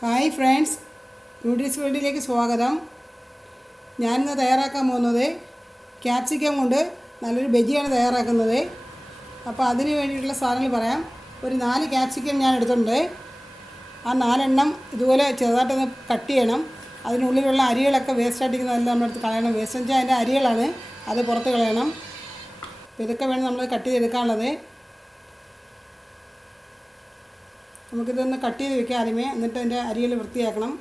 Hi friends, noodles വേൾഡിലേക്ക് സ്വാഗതം. ഞാനിന്ന് തയ്യാറാക്കാൻ പോകുന്നത് ക്യാപ്സിക്കം കൊണ്ട് നല്ലൊരു ബജിയാണ് തയ്യാറാക്കുന്നത്. അപ്പോൾ അതിന് വേണ്ടിയിട്ടുള്ള സാധനങ്ങൾ പറയാം. ഒരു 4 ക്യാപ്സിക്കം ഞാൻ എടുത്തിട്ടുണ്ട്. ആ 4 ഇതുപോലെ ചെറുതായിട്ടൊന്ന് കട്ട് ചെയ്യണം. അതിനുള്ളിലുള്ള അരികളൊക്കെ വേസ്റ്റായിട്ടിരിക്കുന്നതെല്ലാം നമ്മളെടുത്ത് കളയണം. വേസ്റ്റ് വെച്ചാൽ അതിൻ്റെ അരികളാണ്, അത് പുറത്ത് കളയണം. ഇതൊക്കെ വേണം നമ്മൾ കട്ട് ചെയ്തെടുക്കാനുള്ളത്. നമുക്കിതൊന്ന് കട്ട് ചെയ്ത് വെക്കാം ആദ്യമേ, എന്നിട്ട് അതിൻ്റെ അരികൾ വൃത്തിയാക്കണം.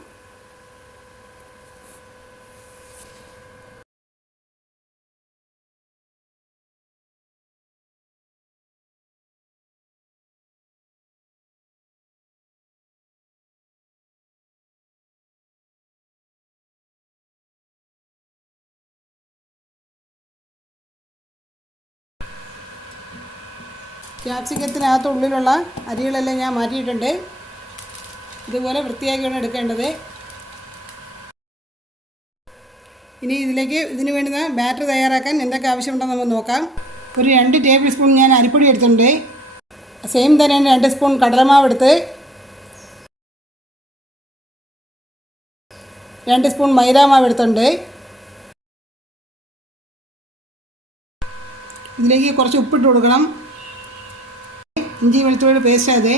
ക്യാപ്സിക്കത്തിനകത്തുള്ളിലുള്ള അരികളെല്ലാം ഞാൻ മാറ്റിയിട്ടുണ്ട്. ഇതുപോലെ വൃത്തിയാക്കിയാണ് എടുക്കേണ്ടത്. ഇനി ഇതിന് വേണ്ടുന്ന ബാറ്റർ തയ്യാറാക്കാൻ എന്തൊക്കെ ആവശ്യമുണ്ടെന്ന് നമുക്ക് നോക്കാം. ഒരു 2 ടേബിൾ സ്പൂൺ ഞാൻ അരിപ്പൊടി എടുത്തിട്ടുണ്ട്. സെയിം തന്നെ 2 സ്പൂൺ കടലമാവ് എടുത്ത്, 2 സ്പൂൺ മൈദാമാവ് എടുത്തിട്ടുണ്ട്. ഇതിലേക്ക് കുറച്ച് ഉപ്പിട്ട് കൊടുക്കണം. ഇഞ്ചി വെളുത്തുള്ളി പേസ്റ്റ് അത്.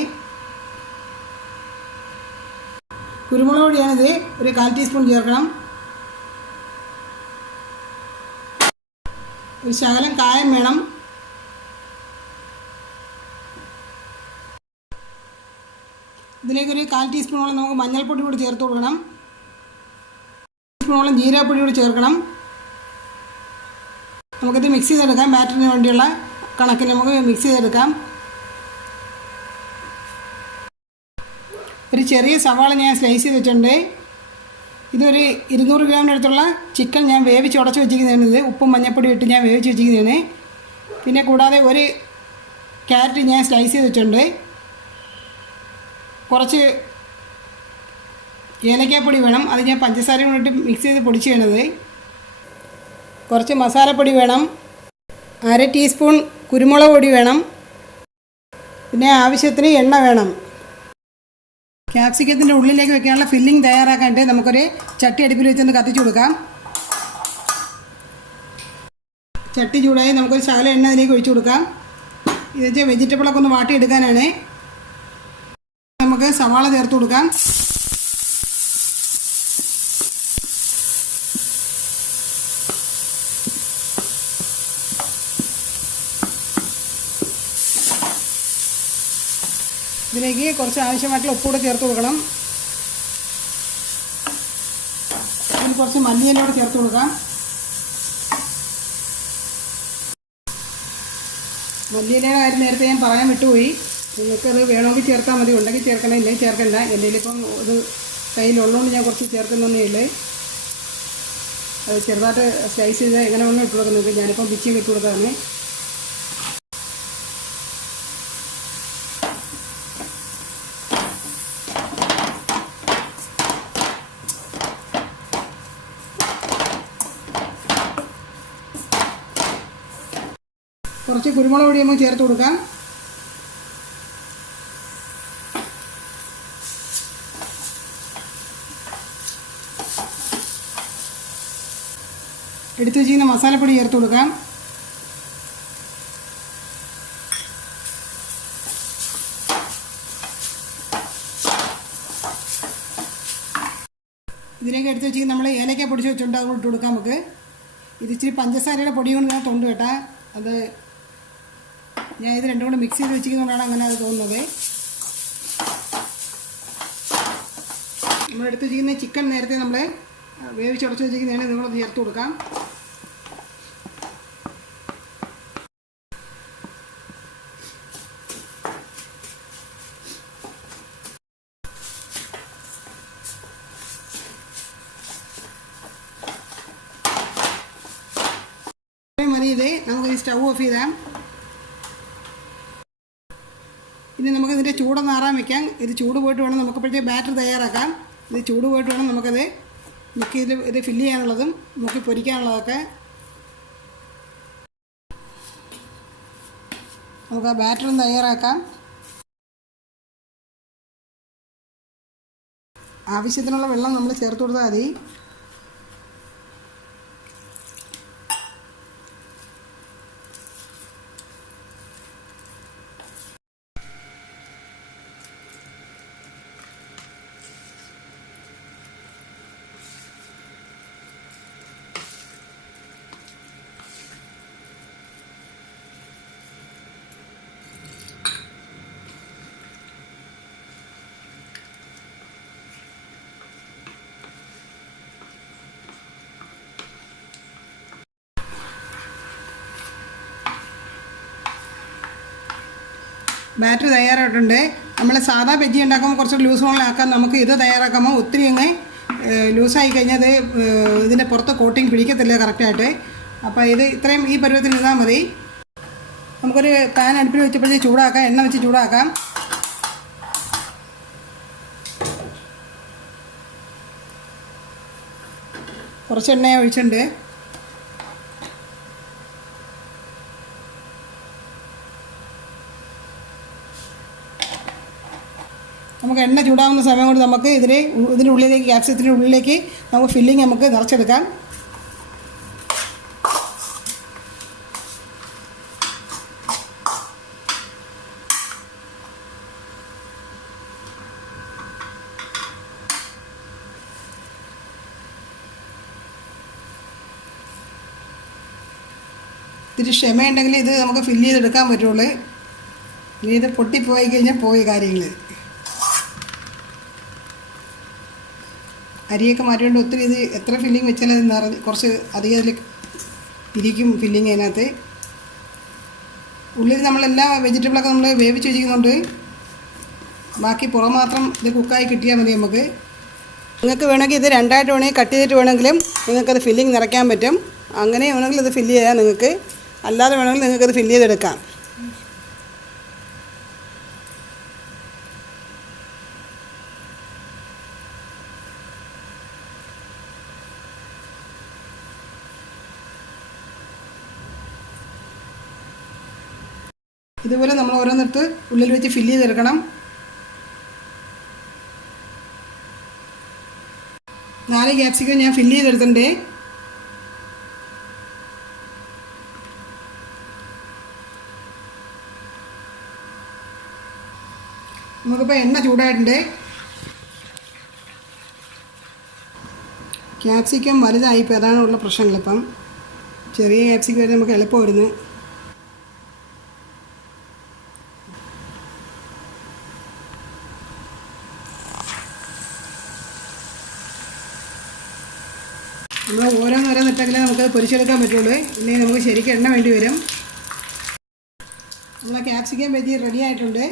കുരുമുളക് പൊടിയാണിത്, ഒരു 1/4 ടീസ്പൂൺ ചേർക്കണം. ഒരു ശകലം കായം വേണം. ഇതിലേക്കൊരു 1/4 ടീസ്പൂണോളം നമുക്ക് മഞ്ഞൾപ്പൊടി കൂടി ചേർത്ത് കൊടുക്കണം. 1 ടീസ്പൂണോളം ജീരകപ്പൊടി കൂടി ചേർക്കണം. നമുക്കിത് മിക്സ് ചെയ്തെടുക്കാം. ബാറ്ററിന് വേണ്ടിയുള്ള കണക്കിന് നമുക്ക് മിക്സ് ചെയ്തെടുക്കാം. ഒരു ചെറിയ സവാള ഞാൻ സ്ലൈസ് ചെയ്ത് വെച്ചിട്ടുണ്ട്. ഇതൊരു 200 ഗ്രാമിനടുത്തുള്ള ചിക്കൻ ഞാൻ വേവിച്ച് ഉടച്ച് വെച്ചിരിക്കുന്നതാണ്. ഇത് ഉപ്പും മഞ്ഞൾപ്പൊടി ഇട്ട് ഞാൻ വേവിച്ച് വെച്ചിരിക്കുന്നതാണ്. പിന്നെ കൂടാതെ ഒരു ക്യാരറ്റ് ഞാൻ സ്ലൈസ് ചെയ്ത് വെച്ചിട്ടുണ്ട്. കുറച്ച് ഏലക്കാപ്പൊടി വേണം, അത് ഞാൻ പഞ്ചസാരയും കൂടി ഇട്ട് മിക്സ് ചെയ്ത് പൊടിച്ച് വേണത്. കുറച്ച് മസാലപ്പൊടി വേണം. 1/2 ടീസ്പൂൺ കുരുമുളക് പൊടി വേണം. പിന്നെ ആവശ്യത്തിന് എണ്ണ വേണം. ക്യാപ്സിക്കത്തിൻ്റെ ഉള്ളിലേക്ക് വെക്കാനുള്ള ഫില്ലിംഗ് തയ്യാറാക്കാനായിട്ട് നമുക്കൊരു ചട്ടി അടുപ്പിൽ വെച്ചൊന്ന് കത്തിച്ചു കൊടുക്കാം. ചട്ടി ചൂടായി നമുക്കൊരു ശകലം എണ്ണ അതിലേക്ക് ഒഴിച്ചു കൊടുക്കാം. ഇത് വെച്ചാൽ വെജിറ്റബിളൊക്കെ ഒന്ന് വാട്ടിയെടുക്കാനാണ്. നമുക്ക് സവാള ചേർത്ത് കൊടുക്കാം. ഇതിലേക്ക് കുറച്ച് ആവശ്യമായിട്ടുള്ള ഉപ്പൂടെ ചേർത്ത് കൊടുക്കണം. അതിന് കുറച്ച് മല്ലിയിലൂടെ ചേർത്ത് കൊടുക്കാം. മല്ലിയിലയുടെ കാര്യം നേരത്തെ ഞാൻ പറയാൻ വിട്ടുപോയി. നിങ്ങൾക്കത് വേണമെങ്കിൽ ചേർത്താൽ മതി, ഉണ്ടെങ്കിൽ ചേർക്കണം, ഇല്ലെങ്കിൽ ചേർക്കണ്ട. എൻ്റെ ഇപ്പം ഇത് കയ്യിലുള്ളതുകൊണ്ട് ഞാൻ കുറച്ച് ചേർക്കുന്നൊന്നേ ഉള്ളൂ. അത് ചെറുതായിട്ട് സ്ലൈസ് ചെയ്ത് എങ്ങനെ വേണം ഇട്ട് കൊടുക്കുന്നത്. ഞാനിപ്പം പിച്ചിങ് ഇട്ട് കൊടുത്തതാണ്. കുറച്ച് കുരുമുളക് പൊടി നമുക്ക് ചേർത്ത് കൊടുക്കാം. എടുത്തു വെച്ചിരിക്കുന്ന മസാലപ്പൊടി ചേർത്ത് കൊടുക്കാം. ഇതിലേക്ക് എടുത്ത് വെച്ചിരിക്കുന്ന നമ്മൾ ഏലക്ക പൊടിച്ച് വെച്ചിട്ടുണ്ട്, അത് ഇട്ട് കൊടുക്കാം. നമുക്ക് ഇത് ഇച്ചിരി പഞ്ചസാരയുടെ പൊടി കൊണ്ട് ഞാൻ തൊണ്ട് കേട്ടാ, അത് ഞാൻ ഇത് രണ്ടും കൂടെ മിക്സ് ചെയ്ത് വെച്ചിരിക്കുന്നതുകൊണ്ടാണ് അങ്ങനെ അത് തോന്നുന്നത്. നമ്മളെടുത്ത് വെച്ചിരിക്കുന്ന ചിക്കൻ നേരത്തെ നമ്മൾ വേവിച്ചുടച്ച് വെച്ചിരിക്കുന്നതാണ്. ഇതുകൂടെ ചേർത്ത് കൊടുക്കാം. മതി. ഇത് നമുക്ക് സ്റ്റൗ ഓഫ് ചെയ്താം. ഇനി നമുക്ക് ഇതിൻ്റെ ചൂടൊന്ന് ആറാൻ വയ്ക്കാം. ഇത് ചൂട് പോയിട്ട് വേണം നമുക്കപ്പോഴത്തെ ബാറ്റർ തയ്യാറാക്കാം. ഇത് ചൂട് പോയിട്ട് വേണം നമുക്കത് ഇത് ഫില്ല് ചെയ്യാനുള്ളതും നമുക്ക് പൊരിക്കാനുള്ളതൊക്കെ. നമുക്ക് ആ ബാറ്ററും തയ്യാറാക്കാം. ആവശ്യത്തിനുള്ള വെള്ളം നമ്മൾ ചേർത്ത് കൊടുത്താൽ മതി. ബാറ്റർ തയ്യാറായിട്ടുണ്ട്. നമ്മൾ സാധാ ബജ്ജി ഉണ്ടാക്കുമ്പോൾ കുറച്ച് ലൂസ് മോളിലാക്കാം. നമുക്ക് ഇത് തയ്യാറാക്കുമ്പോൾ ഒത്തിരി അങ്ങ് ലൂസായി കഴിഞ്ഞാൽ അത് ഇതിൻ്റെ പുറത്ത് കോട്ടിങ് പിടിക്കത്തില്ല കറക്റ്റായിട്ട്. അപ്പോൾ ഇത് ഇത്രയും ഈ പരുവത്തിൽ ഇരുന്നാൽ മതി. നമുക്കൊരു പാൻ അടുപ്പിൽ വെച്ചപ്പോഴത്തേക്ക് ചൂടാക്കാം, എണ്ണ വെച്ച് ചൂടാക്കാം. കുറച്ച് എണ്ണ ഒഴിച്ചിട്ടുണ്ട്. നമുക്ക് എണ്ണ ചൂടാവുന്ന സമയം കൊണ്ട് നമുക്ക് ഇതിൻ്റെ ഉള്ളിലേക്ക് ക്യാപ്സിക്കത്തിൻ്റെ ഉള്ളിലേക്ക് നമുക്ക് ഫില്ലിങ് നമുക്ക് നിറച്ചെടുക്കാം. ഇത്തിരി ക്ഷമയുണ്ടെങ്കിൽ ഇത് നമുക്ക് ഫില്ല് ചെയ്തെടുക്കാൻ പറ്റുള്ളൂ. ഇത് പൊട്ടിപ്പോയി കഴിഞ്ഞാൽ പോയി കാര്യങ്ങൾ. അരിയൊക്കെ മാറ്റിക്കൊണ്ട് ഒത്തിരി ഇത് എത്ര ഫില്ലിങ് വെച്ചാൽ അത് നിറഞ്ഞ് കുറച്ച് അധികം അതിൽ ഇരിക്കും ഫില്ലിങ്. അതിനകത്ത് ഉള്ളിൽ നമ്മളെല്ലാ വെജിറ്റബിളൊക്കെ നമ്മൾ വേവിച്ച് വെച്ചിരിക്കുന്നുണ്ട്. ബാക്കി പുറം മാത്രം ഇത് കുക്കായി കിട്ടിയാൽ മതി നമുക്ക്. നിങ്ങൾക്ക് വേണമെങ്കിൽ ഇത് രണ്ടായിട്ട് വേണമെങ്കിൽ കട്ട് ചെയ്തിട്ട് വേണമെങ്കിലും നിങ്ങൾക്കത് ഫില്ലിങ് നിറയ്ക്കാൻ പറ്റും. അങ്ങനെ വേണമെങ്കിൽ ഇത് ഫില്ല് ചെയ്യാം നിങ്ങൾക്ക്. അല്ലാതെ വേണമെങ്കിൽ നിങ്ങൾക്കത് ഫില്ല് ചെയ്തെടുക്കാം. ഇതുപോലെ നമ്മൾ ഓരോന്നിടത്ത് ഉള്ളിൽ വെച്ച് ഫില്ല് ചെയ്തെടുക്കണം. 4 ക്യാപ്സിക്കം ഞാൻ ഫില്ല് ചെയ്തെടുത്തിട്ടുണ്ട്. നമുക്കിപ്പോൾ എണ്ണ ചൂടായിട്ടുണ്ട്. ക്യാപ്സിക്കം വലുതായിപ്പോൾ അതാണ് ഉള്ള പ്രശ്നങ്ങളിപ്പം. ചെറിയ ക്യാപ്സിക്കം വരെ നമുക്ക് എളുപ്പം വരുന്നത്. നമ്മൾ ഓരോന്നിട്ടെങ്കിലേ നമുക്കത് പൊരിച്ചെടുക്കാൻ പറ്റുള്ളൂ. ഇല്ലെങ്കിൽ നമുക്ക് ശരിക്കും എണ്ണ വേണ്ടി വരും. നമ്മളെ ക്യാപ്സിക്കം ബജ്ജി റെഡി ആയിട്ടുണ്ട്.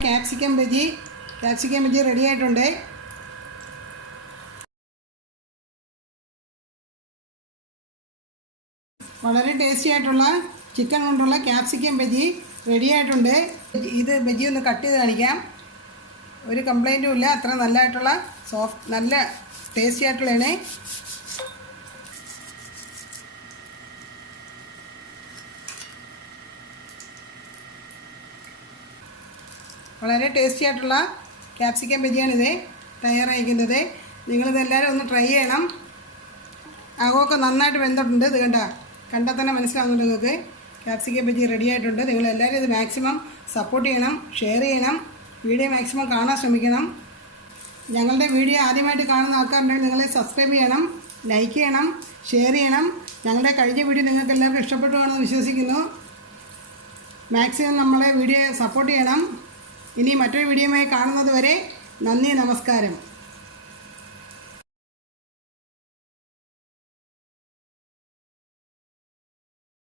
ക്യാപ്സിക്കം ബജ്ജി റെഡി ആയിട്ടുണ്ട്. വളരെ ടേസ്റ്റി ആയിട്ടുള്ള ചിക്കൻ കൊണ്ടുള്ള ക്യാപ്സിക്കം ബജ്ജി റെഡി ആയിട്ടുണ്ട്. ഇത് ബജ്ജി ഒന്ന് കട്ട് ചെയ്ത് കാണിക്കാം. ഒരു കംപ്ലൈൻറ്റും ഇല്ല. അത്ര നല്ലതായിട്ടുള്ള നല്ല ടേസ്റ്റി ആയിട്ടുള്ളതാണ്. വളരെ ടേസ്റ്റി ആയിട്ടുള്ള ക്യാപ്സിക്കം ബജ്ജിയാണിത് തയ്യാറായിരിക്കുന്നത്. നിങ്ങളിതെല്ലാവരും ഒന്ന് ട്രൈ ചെയ്യണം. അകമൊക്കെ നന്നായിട്ട് വെന്തിട്ടുണ്ട്. ഇത് കണ്ടാൽ തന്നെ മനസ്സിലാവുന്നുണ്ട് നിങ്ങൾക്ക്. ക്യാപ്സിക്കം ബജ്ജി റെഡി ആയിട്ടുണ്ട്. നിങ്ങളെല്ലാവരും ഇത് മാക്സിമം സപ്പോർട്ട് ചെയ്യണം, ഷെയർ ചെയ്യണം, വീഡിയോ മാക്സിമം കാണാൻ ശ്രമിക്കണം. ഞങ്ങളുടെ വീഡിയോ ആദ്യമായിട്ട് കാണുന്ന ആൾക്കാരുണ്ടെങ്കിൽ നിങ്ങൾ സബ്സ്ക്രൈബ് ചെയ്യണം, ലൈക്ക് ചെയ്യണം, ഷെയർ ചെയ്യണം. ഞങ്ങളുടെ കഴിഞ്ഞ വീഡിയോ നിങ്ങൾക്ക് എല്ലാവർക്കും ഇഷ്ടപ്പെട്ടു കാണുമെന്ന് വിശ്വസിക്കുന്നു. മാക്സിമം നമ്മളെ വീഡിയോ സപ്പോർട്ട് ചെയ്യണം. ഇനി മറ്റൊരു വീഡിയോയുമായി കാണുന്നത് വരെ നന്ദി, നമസ്കാരം.